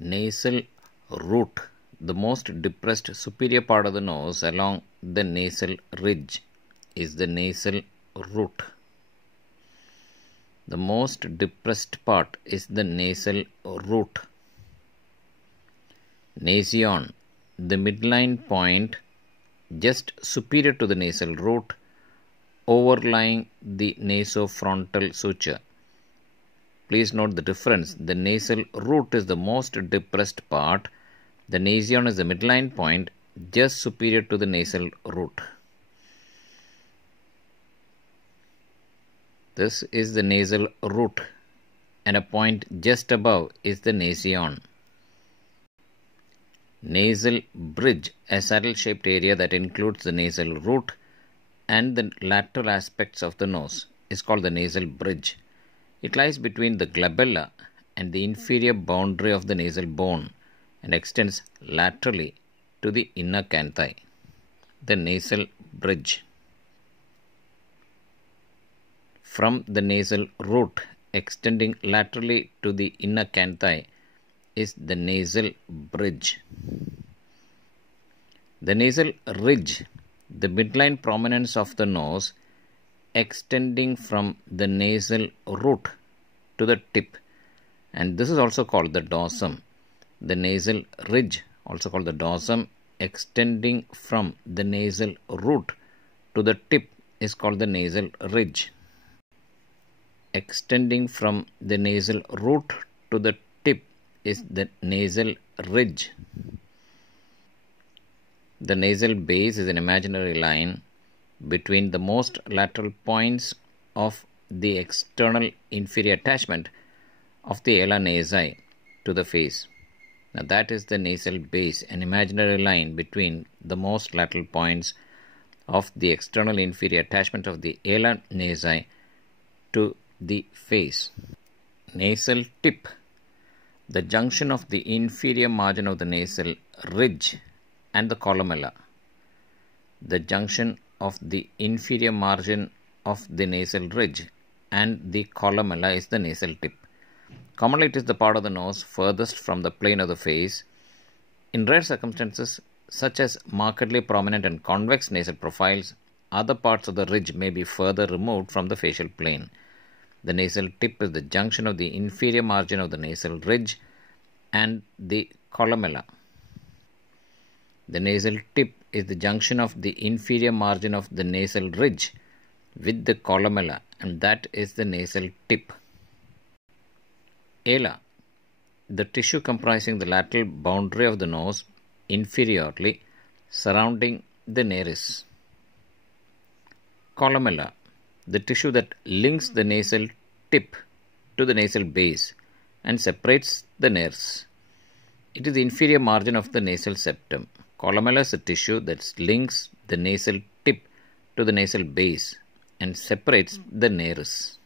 Nasal root, the most depressed superior part of the nose along the nasal ridge, is the nasal root. The most depressed part is the nasal root. Nasion, the midline point just superior to the nasal root, overlying the nasofrontal suture. Please note the difference. The nasal root is the most depressed part. The nasion is the midline point just superior to the nasal root. This is the nasal root, and a point just above is the nasion. Nasal bridge, a saddle-shaped area that includes the nasal root and the lateral aspects of the nose, is called the nasal bridge. It lies between the glabella and the inferior boundary of the nasal bone and extends laterally to the inner canthi. The nasal bridge. From the nasal root extending laterally to the inner canthi is the nasal bridge. The nasal ridge, the midline prominence of the nose, extending from the nasal root to the tip, and this is also called the dorsum. The nasal ridge, also called the dorsum, extending from the nasal root to the tip, is called the nasal ridge. Extending from the nasal root to the tip is the nasal ridge. The nasal base is an imaginary line between the most lateral points of the external inferior attachment of the ala nasi to the face. Now that is the nasal base, an imaginary line between the most lateral points of the external inferior attachment of the ala nasi to the face. Nasal tip, the junction of the inferior margin of the nasal ridge and the columella. The junction of the inferior margin of the nasal ridge and the columella is the nasal tip. Commonly it is the part of the nose furthest from the plane of the face. In rare circumstances such as markedly prominent and convex nasal profiles, other parts of the ridge may be further removed from the facial plane. The nasal tip is the junction of the inferior margin of the nasal ridge and the columella. The nasal tip is the junction of the inferior margin of the nasal ridge with the columella, and that is the nasal tip. Ala, the tissue comprising the lateral boundary of the nose inferiorly surrounding the nares. Columella, the tissue that links the nasal tip to the nasal base and separates the nares. It is the inferior margin of the nasal septum. Columella is a tissue that links the nasal tip to the nasal base and separates the nares.